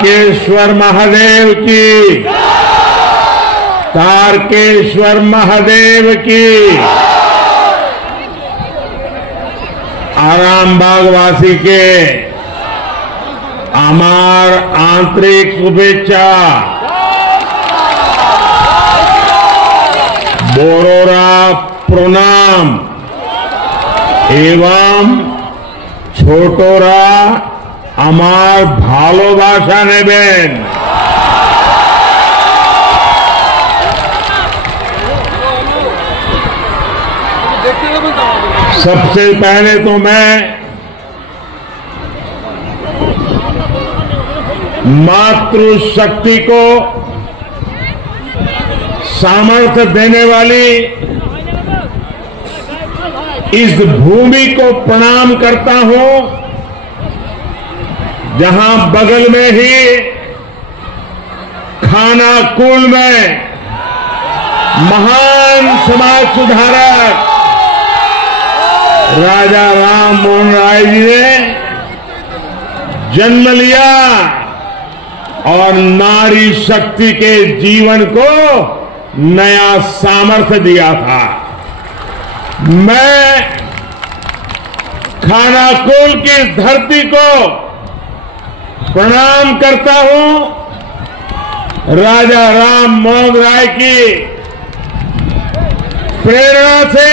तारकेश्वर महादेव की, तारकेश्वर महादेव की। आरामबागवासी के আমার आंतरिक शुभेच्छा। बोरोरा प्रणाम एवं छोटोरा আমার ভালোবাসা নেবেন। सबसे पहले तो मैं मातृशक्ति को सामर्थ्य देने वाली इस भूमि को प्रणाम करता हूं, जहां बगल में ही खानाकुल में महान समाज सुधारक राजा राम मोहन राय जी ने जन्म लिया और नारी शक्ति के जीवन को नया सामर्थ्य दिया था। मैं खानाकुल की धरती को प्रणाम करता हूं। राजा राम मोहन राय की प्रेरणा से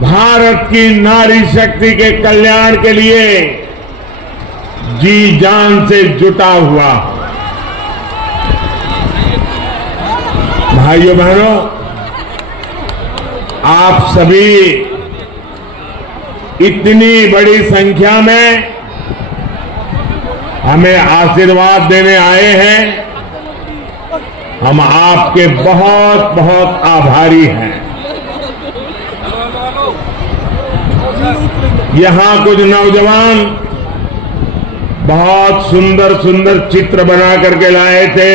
भारत की नारी शक्ति के कल्याण के लिए जी जान से जुटा हुआ। भाइयों बहनों, आप सभी इतनी बड़ी संख्या में हमें आशीर्वाद देने आए हैं। हम आपके बहुत बहुत आभारी हैं। यहां कुछ नौजवान बहुत सुंदर सुंदर चित्र बना करके लाए थे।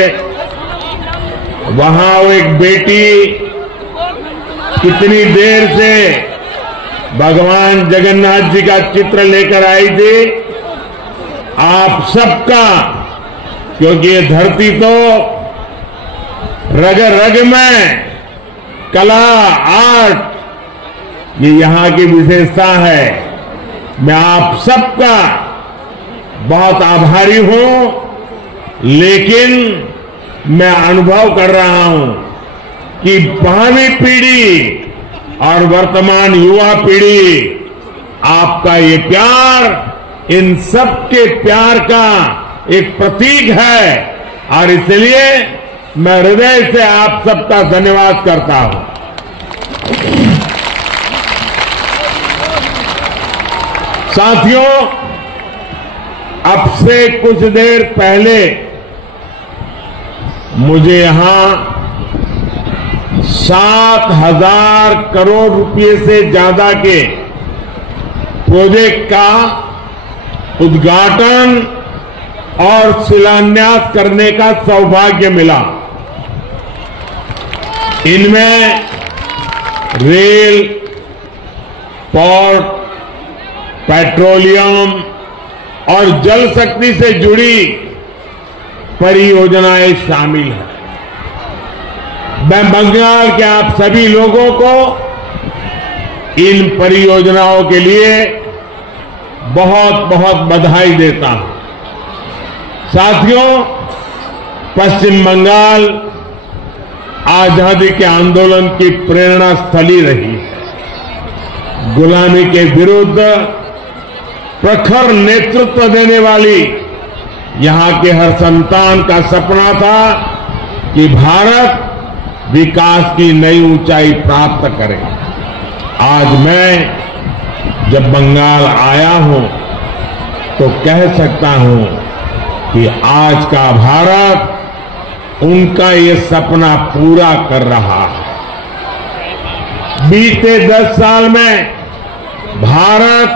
वहां वो एक बेटी कितनी देर से भगवान जगन्नाथ जी का चित्र लेकर आई थी। आप सबका, क्योंकि ये धरती तो रग रग में कला, आर्ट, ये यहां की विशेषता है। मैं आप सबका बहुत आभारी हूं, लेकिन मैं अनुभव कर रहा हूं कि भावी पीढ़ी और वर्तमान युवा पीढ़ी, आपका ये प्यार इन सबके प्यार का एक प्रतीक है और इसलिए मैं हृदय से आप सबका धन्यवाद करता हूं। साथियों, अब से कुछ देर पहले मुझे यहां 7,000 करोड़ रुपए से ज्यादा के प्रोजेक्ट का उद्घाटन और शिलान्यास करने का सौभाग्य मिला। इनमें रेल, पोर्ट, पेट्रोलियम और जल शक्ति से जुड़ी परियोजनाएं शामिल हैं। मैं बंगाल के आप सभी लोगों को इन परियोजनाओं के लिए बहुत बहुत बधाई देता हूं। साथियों, पश्चिम बंगाल आजादी के आंदोलन की प्रेरणा स्थली रही है। गुलामी के विरुद्ध प्रखर नेतृत्व देने वाली यहां के हर संतान का सपना था कि भारत विकास की नई ऊंचाई प्राप्त करे। आज मैं जब बंगाल आया हूं तो कह सकता हूं कि आज का भारत उनका ये सपना पूरा कर रहा है। बीते 10 साल में भारत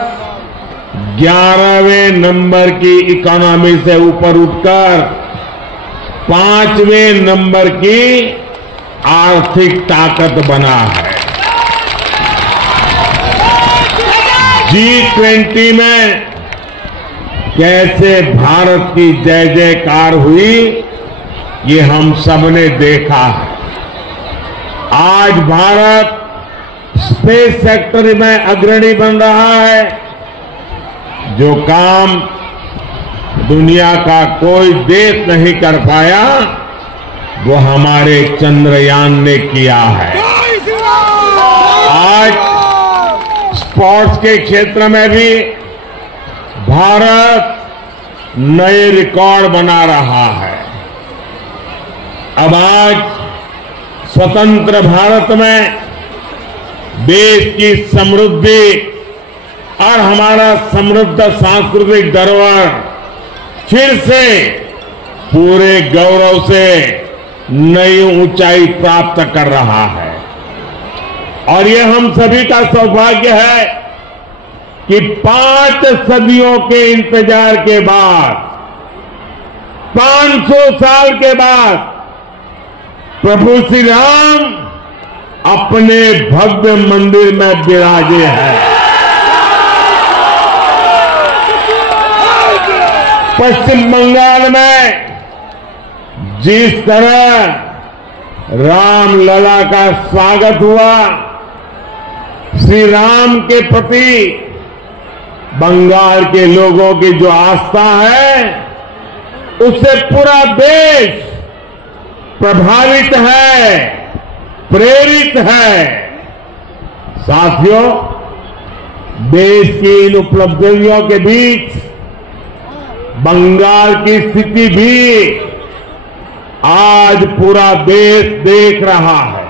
11वें नंबर की इकोनॉमी से ऊपर उठकर 5वें नंबर की आर्थिक ताकत बना है। G20 में कैसे भारत की जय जयकार हुई, ये हम सबने देखा है। आज भारत स्पेस सेक्टर में अग्रणी बन रहा है। जो काम दुनिया का कोई देश नहीं कर पाया, वो हमारे चंद्रयान ने किया है। आज स्पोर्ट्स के क्षेत्र में भी भारत नए रिकॉर्ड बना रहा है। अब आज स्वतंत्र भारत में देश की समृद्धि और हमारा समृद्ध सांस्कृतिक धरोहर फिर से पूरे गौरव से नई ऊंचाई प्राप्त कर रहा है। और ये हम सभी का सौभाग्य है कि 5 सदियों के इंतजार के बाद, 500 साल के बाद प्रभु श्री राम अपने भव्य मंदिर में विराजे हैं। पश्चिम बंगाल में जिस तरह रामलला का स्वागत हुआ, श्री राम के प्रति बंगाल के लोगों की जो आस्था है, उससे पूरा देश प्रभावित है, प्रेरित है। साथियों, देश की इन उपलब्धियों के बीच बंगाल की स्थिति भी आज पूरा देश देख रहा है।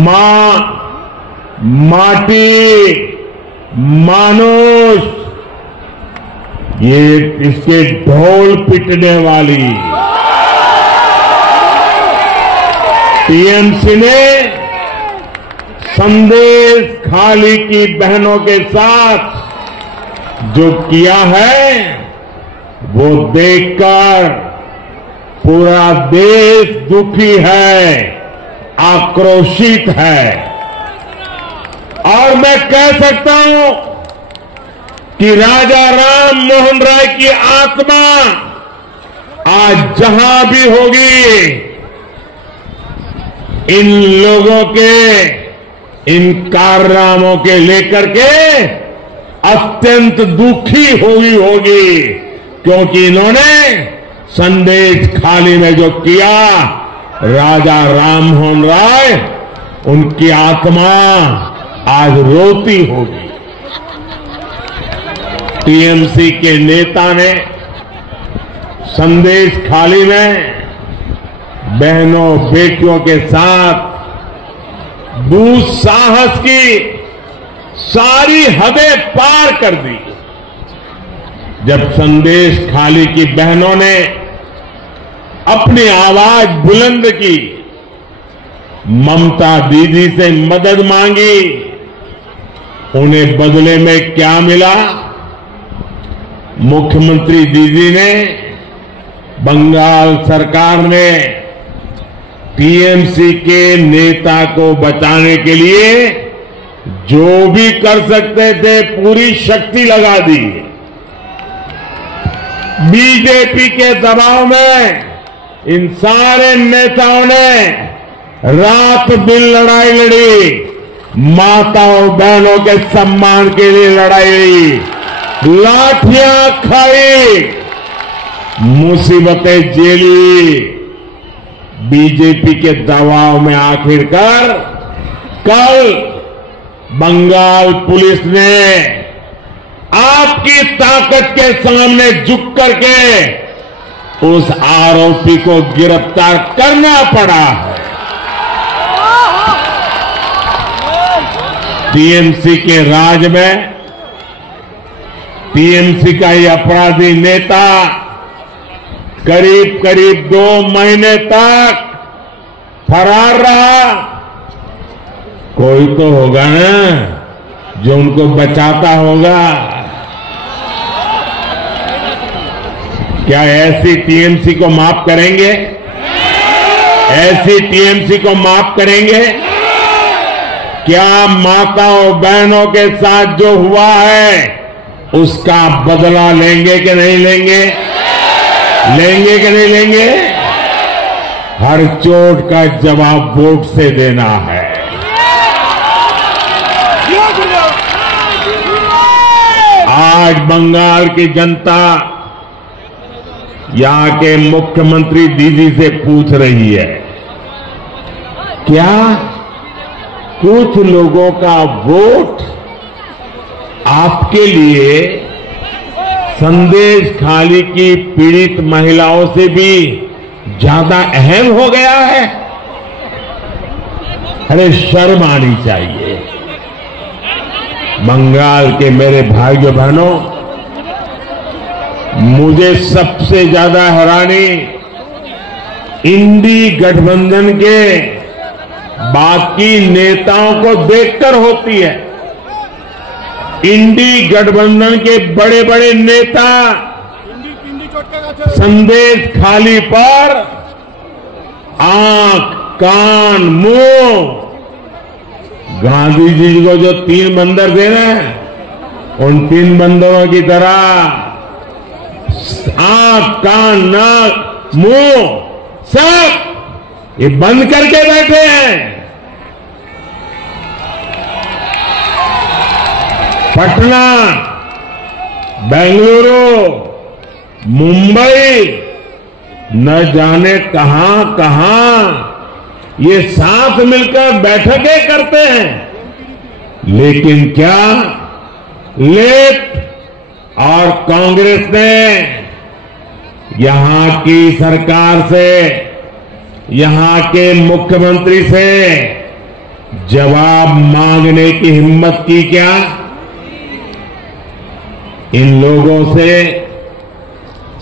मां, माटी, मानुष, ये इसके ढोल पिटने वाली टीएमसी ने संदेश खाली की बहनों के साथ जो किया है, वो देखकर पूरा देश दुखी है, आक्रोशित है। और मैं कह सकता हूं कि राजा राम मोहन राय की आत्मा आज जहां भी होगी, इन लोगों के इन कारनामों के लेकर के अत्यंत दुखी होगी, क्योंकि इन्होंने संदेश खाली में जो किया, राजा राम मोहन राय, उनकी आत्मा आज रोती होगी। टीएमसी के नेता ने संदेश खाली में बहनों बेटियों के साथ दुस्साहस की सारी हदें पार कर दी। जब संदेश खाली की बहनों ने अपनी आवाज बुलंद की, ममता दीदी से मदद मांगी, उन्हें बदले में क्या मिला? मुख्यमंत्री दीदी ने, बंगाल सरकार ने टीएमसी के नेता को बचाने के लिए जो भी कर सकते थे पूरी शक्ति लगा दी। बीजेपी के दबाव में इन सारे नेताओं ने रात दिन लड़ाई लड़ी, माताओं बहनों के सम्मान के लिए लड़ाई लड़ी, लाठियां खाई, मुसीबतें झेली। बीजेपी के दबाव में आखिरकार कल बंगाल पुलिस ने आपकी ताकत के सामने झुक करके उस आरोपी को गिरफ्तार करना पड़ा है। टीएमसी के राज में टीएमसी का ये अपराधी नेता करीब करीब 2 महीने तक फरार रहा। कोई तो होगा ना जो उनको बचाता होगा। क्या ऐसी टीएमसी को माफ करेंगे? ऐसी टीएमसी को माफ करेंगे? क्या माताओं बहनों के साथ जो हुआ है उसका बदला लेंगे कि नहीं लेंगे? लेंगे कि नहीं लेंगे? हर चोट का जवाब वोट से देना है। आज बंगाल की जनता यहां के मुख्यमंत्री दीदी से पूछ रही है, क्या कुछ लोगों का वोट आपके लिए संदेश खाली की पीड़ित महिलाओं से भी ज्यादा अहम हो गया है? अरे शर्म आनी चाहिए। बंगाल के मेरे भाइयों बहनों, मुझे सबसे ज्यादा हैरानी इंडी गठबंधन के बाकी नेताओं को देखकर होती है। इंडी गठबंधन के बड़े बड़े नेता संदेश खाली पर आंख, कान, मुंह, गांधी जी को जो 3 बंदर दे रहे हैं, उन 3 बंदरों की तरह आंख, कान, नाक, मुंह सब ये बंद करके बैठे हैं। पटना, बेंगलुरु, मुंबई, न जाने कहां कहां ये साथ मिलकर बैठकें करते हैं। लेकिन क्या लेफ्ट और कांग्रेस ने यहां की सरकार से, यहां के मुख्यमंत्री से जवाब मांगने की हिम्मत की क्या? इन लोगों से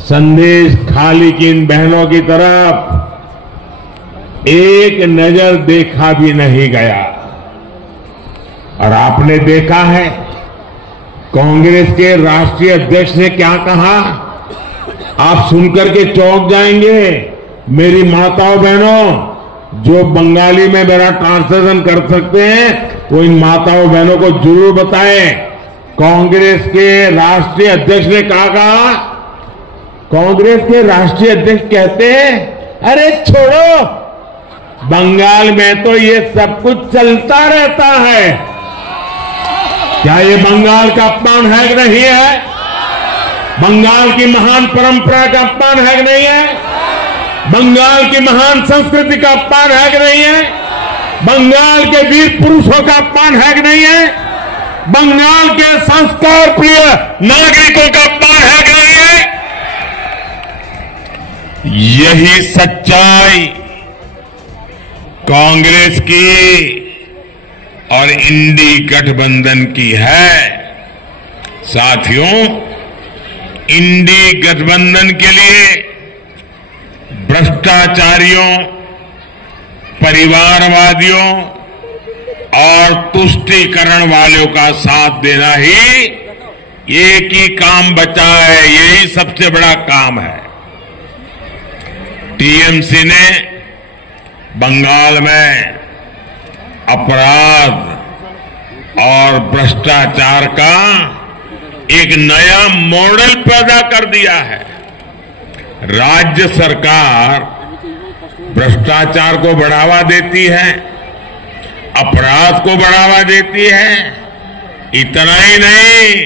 संदेश खाली की इन बहनों की तरफ एक नजर देखा भी नहीं गया। और आपने देखा है कांग्रेस के राष्ट्रीय अध्यक्ष ने क्या कहा? आप सुनकर के चौंक जाएंगे। मेरी माताओं बहनों, जो बंगाली में मेरा ट्रांसलेशन कर सकते हैं वो इन माताओं बहनों को जरूर बताएं। कांग्रेस के राष्ट्रीय अध्यक्ष ने कहा, कांग्रेस के राष्ट्रीय अध्यक्ष कहते हैं, अरे छोड़ो, बंगाल में तो ये सब कुछ चलता रहता है। क्या ये बंगाल का अपमान है कि नहीं है? बंगाल की महान परंपरा का अपमान है कि नहीं है? बंगाल की महान संस्कृति का अपमान है कि नहीं है? बंगाल के वीर पुरुषों का अपमान है कि नहीं है? बंगाल के संस्कार प्रिय नागरिकों का अपमान है कि नहीं है? यही सच्चाई कांग्रेस की और इंडी गठबंधन की है। साथियों, इंडी गठबंधन के लिए भ्रष्टाचारियों, परिवारवादियों और तुष्टीकरण वालों का साथ देना ही एक ही काम बचा है। यही सबसे बड़ा काम है। टीएमसी ने बंगाल में अपराध और भ्रष्टाचार का एक नया मॉडल पैदा कर दिया है। राज्य सरकार भ्रष्टाचार को बढ़ावा देती है, अपराध को बढ़ावा देती है। इतना ही नहीं,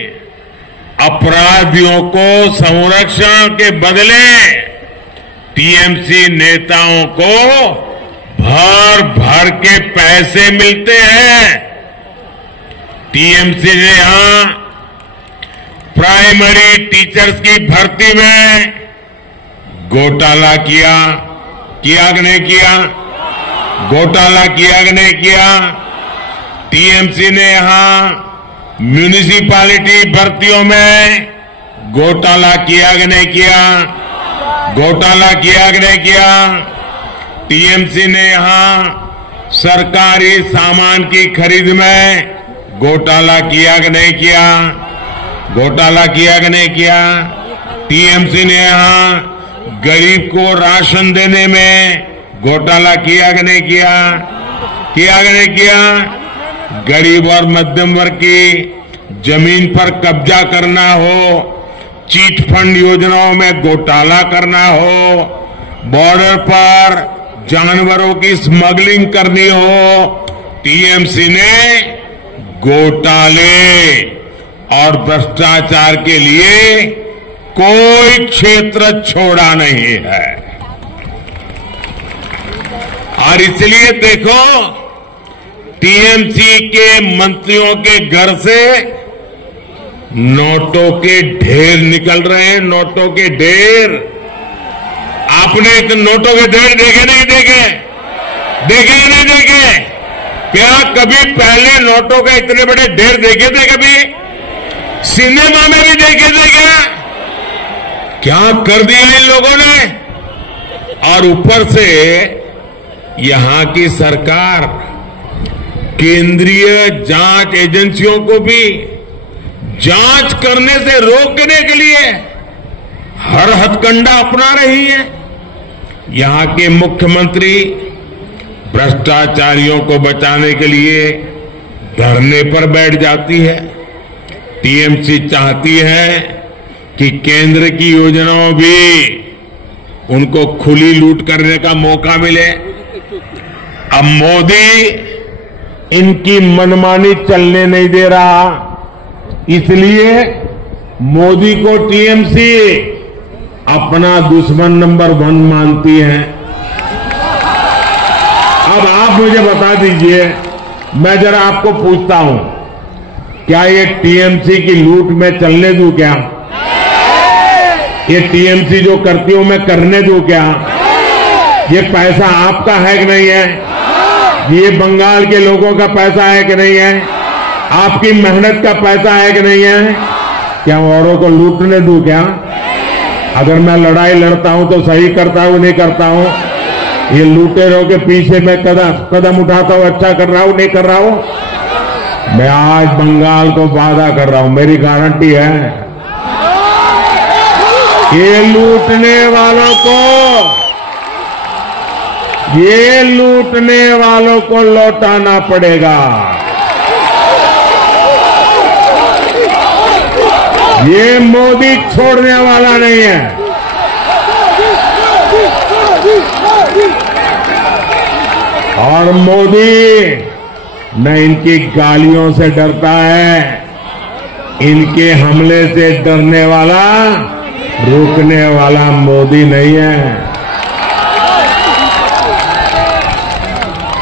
अपराधियों को संरक्षण के बदले टीएमसी नेताओं को भर भर के पैसे मिलते हैं। टीएमसी ने यहां प्राइमरी टीचर्स की भर्ती में घोटाला किया कि नहीं किया? घोटाला किया कि नहीं किया? टीएमसी ने यहां म्यूनिसिपैलिटी भर्तियों में घोटाला किया कि नहीं किया? घोटाला किया कि नहीं किया? टीएमसी ने यहां सरकारी सामान की खरीद में घोटाला किया कि नहीं किया? घोटाला किया कि नहीं किया? टीएमसी ने यहां गरीब को राशन देने में घोटाला किया कि नहीं किया? किया कि नहीं किया? गरीब और मध्यम वर्ग की जमीन पर कब्जा करना हो, चीट फंड योजनाओं में घोटाला करना हो, बॉर्डर पर जानवरों की स्मगलिंग करनी हो, टीएमसी ने घोटाले और भ्रष्टाचार के लिए कोई क्षेत्र छोड़ा नहीं है। और इसलिए देखो, टीएमसी के मंत्रियों के घर से नोटों के ढेर निकल रहे हैं, नोटों के ढेर। आपने तो नोटों के ढेर देखे नहीं देखे? देखे या नहीं देखे? क्या कभी पहले नोटों के इतने बड़े ढेर देखे थे? कभी सिनेमा में भी देखे थे क्या? क्या कर दिया इन लोगों ने? और ऊपर से यहां की सरकार केंद्रीय जांच एजेंसियों को भी जांच करने से रोकने के लिए हर हथकंडा अपना रही है। यहां के मुख्यमंत्री भ्रष्टाचारियों को बचाने के लिए धरने पर बैठ जाती है। टीएमसी चाहती है कि केंद्र की योजनाओं भी उनको खुली लूट करने का मौका मिले। अब मोदी इनकी मनमानी चलने नहीं दे रहा, इसलिए मोदी को टीएमसी अपना दुश्मन नंबर 1 मानती है। अब आप मुझे बता दीजिए, मैं जरा आपको पूछता हूं, क्या ये टीएमसी की लूट में चलने दूं क्या? ये टीएमसी जो करती हूं मैं करने दूं क्या? ये पैसा आपका है कि नहीं है? ये बंगाल के लोगों का पैसा है कि नहीं है? आपकी मेहनत का पैसा है कि नहीं है? क्या औरों को लूटने दूं क्या? अगर मैं लड़ाई लड़ता हूं तो सही करता हूं, नहीं करता हूं? ये लुटेरों के पीछे मैं कदम उठाता हूं, अच्छा कर रहा हूं, नहीं कर रहा हूं? मैं आज बंगाल को वादा कर रहा हूं, मेरी गारंटी है, ये लूटने वालों को लौटाना पड़ेगा। ये मोदी छोड़ने वाला नहीं है। और मोदी न इनकी गालियों से डरता है, इनके हमले से डरने वाला, रुकने वाला मोदी नहीं है।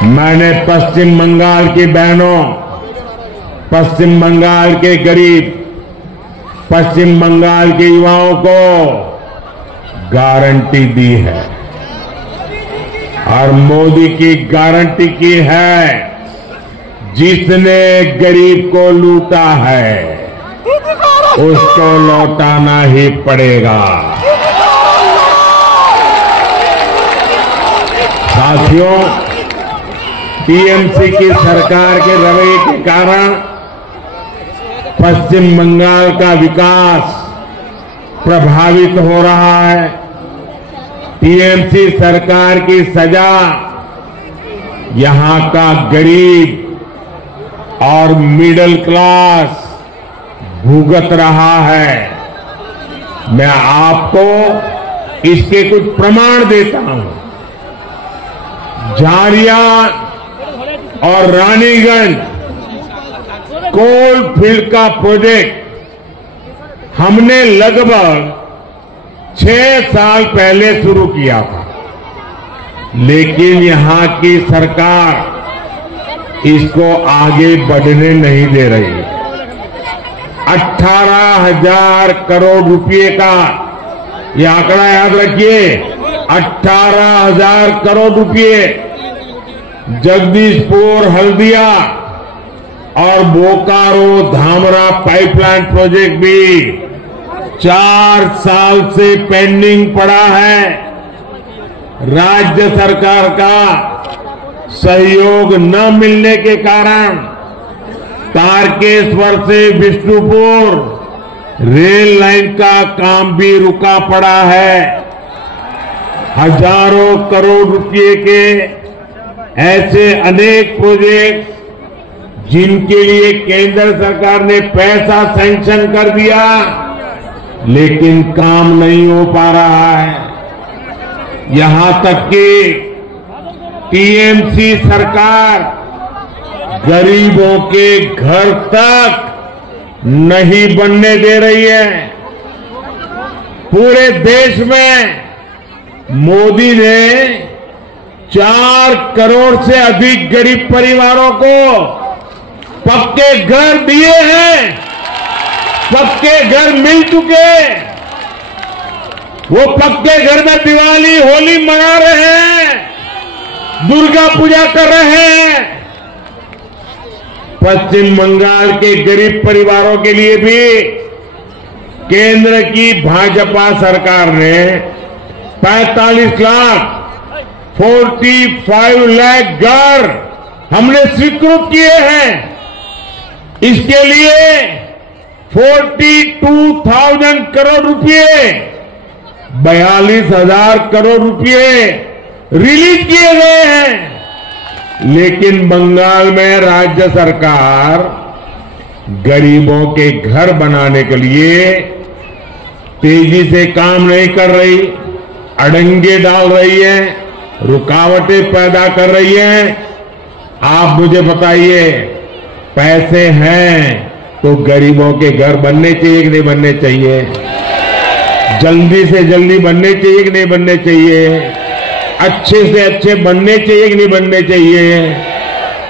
मैंने पश्चिम बंगाल की बहनों, पश्चिम बंगाल के गरीब, पश्चिम बंगाल के युवाओं को गारंटी दी है और मोदी की गारंटी की है, जिसने गरीब को लूटा है उसको लौटाना ही पड़ेगा। साथियों, टीएमसी की सरकार के रवैये के कारण पश्चिम बंगाल का विकास प्रभावित हो रहा है। टीएमसी सरकार की सजा यहां का गरीब और मिडिल क्लास भुगत रहा है। मैं आपको इसके कुछ प्रमाण देता हूं। झारिया और रानीगंज कोल फील्ड का प्रोजेक्ट हमने लगभग 6 साल पहले शुरू किया था, लेकिन यहां की सरकार इसको आगे बढ़ने नहीं दे रही। 18,000 करोड़ रुपए का ये आंकड़ा याद रखिए, 18,000 करोड़ रुपए जगदीशपुर, हल्दिया और बोकारो धामरा पाइपलाइन प्रोजेक्ट भी 4 साल से पेंडिंग पड़ा है। राज्य सरकार का सहयोग न मिलने के कारण तारकेश्वर से विष्णुपुर रेल लाइन का काम भी रुका पड़ा है। हजारों करोड़ रुपए के ऐसे अनेक प्रोजेक्ट जिनके लिए केंद्र सरकार ने पैसा सैंक्शन कर दिया, लेकिन काम नहीं हो पा रहा है। यहां तक कि टीएमसी सरकार गरीबों के घर तक नहीं बनने दे रही है। पूरे देश में मोदी ने 4 करोड़ से अधिक गरीब परिवारों को पक्के घर दिए हैं, पक्के घर मिल चुके। वो पक्के घर में दिवाली होली मना रहे हैं, दुर्गा पूजा कर रहे हैं। पश्चिम बंगाल के गरीब परिवारों के लिए भी केंद्र की भाजपा सरकार ने 45 लाख 45 लाख घर हमने स्वीकृत किए हैं। इसके लिए 42,000 करोड़ रुपए 42,000 करोड़ रुपए रिलीज किए गए हैं। लेकिन बंगाल में राज्य सरकार गरीबों के घर बनाने के लिए तेजी से काम नहीं कर रही, अड़ंगे डाल रही है, रुकावटें पैदा कर रही है। आप मुझे बताइए, पैसे हैं तो गरीबों के घर बनने चाहिए कि नहीं बनने चाहिए? जल्दी से जल्दी बनने चाहिए कि नहीं बनने चाहिए? अच्छे से अच्छे बनने चाहिए कि नहीं बनने चाहिए?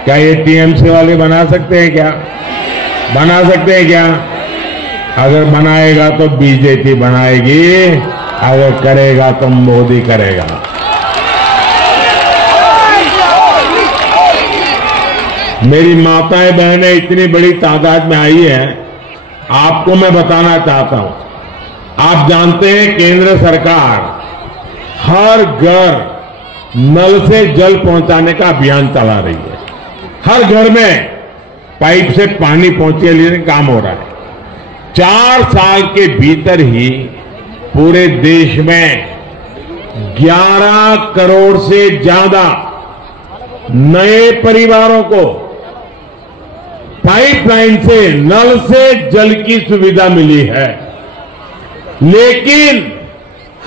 क्या ये टीएमसी वाले बना सकते हैं क्या? बना सकते हैं क्या? अगर बनाएगा तो बीजेपी बनाएगी, अगर करेगा तो मोदी करेगा। मेरी माताएं बहनें इतनी बड़ी तादाद में आई हैं, आपको मैं बताना चाहता हूं। आप जानते हैं केंद्र सरकार हर घर नल से जल पहुंचाने का अभियान चला रही है। हर घर में पाइप से पानी पहुंचे लिए काम हो रहा है। 4 साल के भीतर ही पूरे देश में 11 करोड़ से ज्यादा नए परिवारों को पाइपलाइन से नल से जल की सुविधा मिली है। लेकिन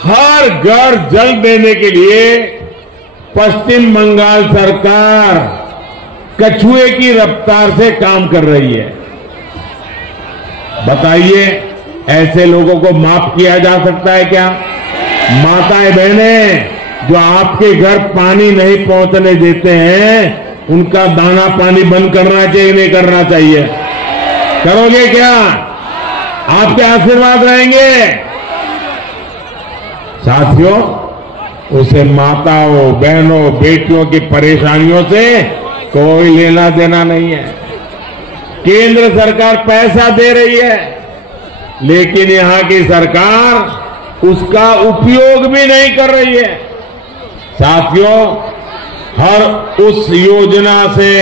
हर घर जल देने के लिए पश्चिम बंगाल सरकार कछुए की रफ्तार से काम कर रही है। बताइए, ऐसे लोगों को माफ किया जा सकता है क्या? माताएं बहनें जो आपके घर पानी नहीं पहुंचने देते हैं, उनका दाना पानी बंद करना चाहिए नहीं करना चाहिए? करोगे क्या? आपके आशीर्वाद रहेंगे। साथियों, उसे माताओं बहनों बेटियों की परेशानियों से कोई लेना देना नहीं है। केंद्र सरकार पैसा दे रही है, लेकिन यहां की सरकार उसका उपयोग भी नहीं कर रही है। साथियों, हर उस योजना से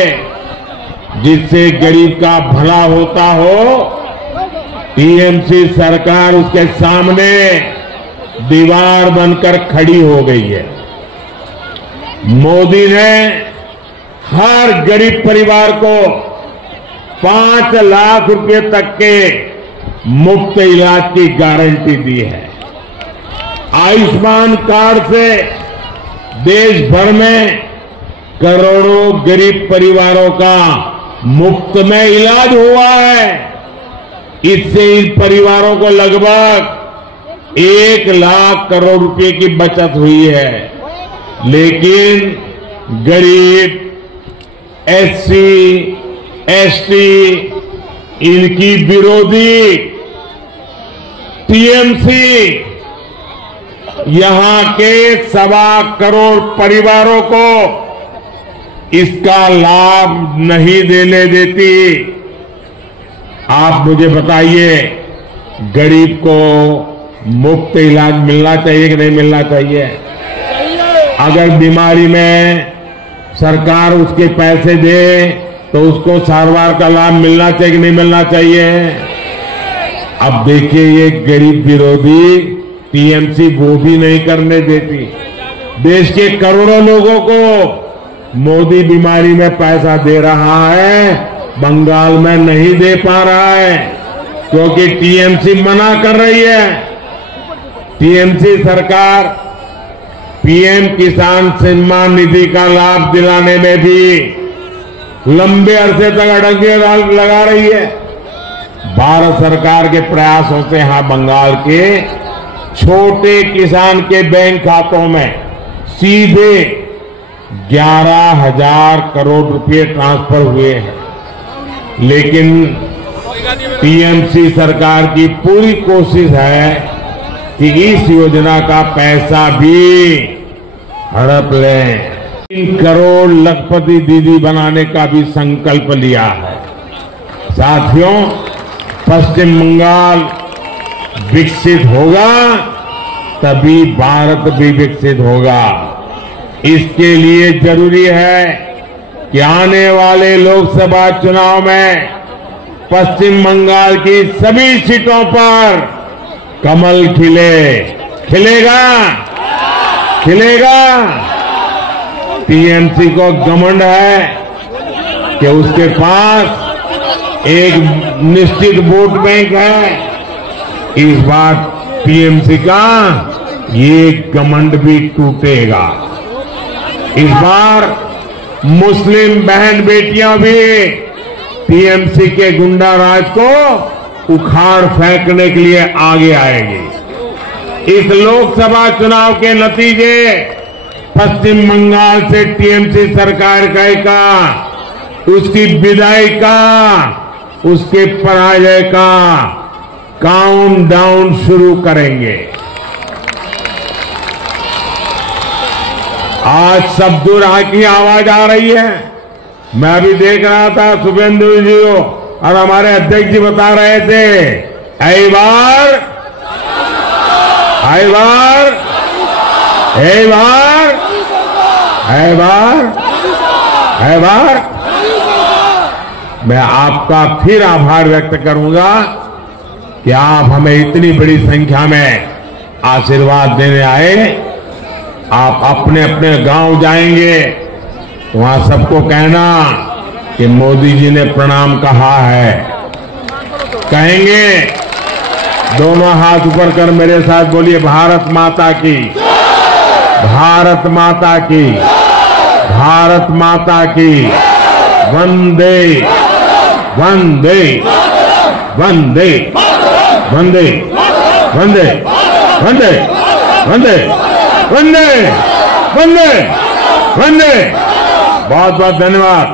जिससे गरीब का भला होता हो, टीएमसी सरकार उसके सामने दीवार बनकर खड़ी हो गई है। मोदी ने हर गरीब परिवार को 5 लाख रुपए तक के मुफ्त इलाज की गारंटी दी है। आयुष्मान कार्ड से देश भर में करोड़ों गरीब परिवारों का मुफ्त में इलाज हुआ है। इससे इन परिवारों को लगभग 1 लाख करोड़ रुपए की बचत हुई है। लेकिन गरीब, एससी, एसटी, इनकी विरोधी टीएमसी यहां के 1.25 करोड़ परिवारों को इसका लाभ नहीं देने देती। आप मुझे बताइए, गरीब को मुफ्त इलाज मिलना चाहिए कि नहीं मिलना चाहिए? अगर बीमारी में सरकार उसके पैसे दे तो उसको सारवार का लाभ मिलना चाहिए कि नहीं मिलना चाहिए? अब देखिए, ये गरीब विरोधी टीएमसी वो भी नहीं करने देती। देश के करोड़ों लोगों को मोदी बीमारी में पैसा दे रहा है, बंगाल में नहीं दे पा रहा है क्योंकि टीएमसी मना कर रही है। टीएमसी सरकार पीएम किसान सम्मान निधि का लाभ दिलाने में भी लंबे अरसे तक अड़ंगे लगा रही है। भारत सरकार के प्रयासों से यहां बंगाल के छोटे किसान के बैंक खातों में सीधे 11,000 करोड़ रुपए ट्रांसफर हुए हैं। लेकिन टीएमसी सरकार की पूरी कोशिश है कि इस योजना का पैसा भी हड़प लें। 3 करोड़ लखपति दीदी बनाने का भी संकल्प लिया है। साथियों, पश्चिम बंगाल विकसित होगा तभी भारत भी विकसित होगा। इसके लिए जरूरी है कि आने वाले लोकसभा चुनाव में पश्चिम बंगाल की सभी सीटों पर कमल खिलेगा। टीएमसी को घमंड है कि उसके पास एक निश्चित वोट बैंक है। इस बार टीएमसी का ये घमंड भी टूटेगा। इस बार मुस्लिम बहन बेटियां भी टीएमसी के गुंडा राज को उखाड़ फेंकने के लिए आगे आएगी। इस लोकसभा चुनाव के नतीजे पश्चिम बंगाल से टीएमसी सरकार का उसकी विदाई का, उसके पराजय का काउंटडाउन शुरू करेंगे। आज शब्दुराह की आवाज आ रही है। मैं अभी देख रहा था शुभेंदु जी और हमारे अध्यक्ष जी बता रहे थे, ऐ बार मैं आपका फिर आभार व्यक्त करूंगा कि आप हमें इतनी बड़ी संख्या में आशीर्वाद देने आए। आप अपने अपने गांव जाएंगे तो वहां सबको कहना कि मोदी जी ने प्रणाम कहा है। कहेंगे, दोनों हाथ ऊपर कर मेरे साथ बोलिए, भारत माता की, भारत माता की, भारत माता की, वंदे वंदे वंदे वंदे वंदे वंदे वंदे वंदे वंदे वंदे। बहुत बहुत धन्यवाद।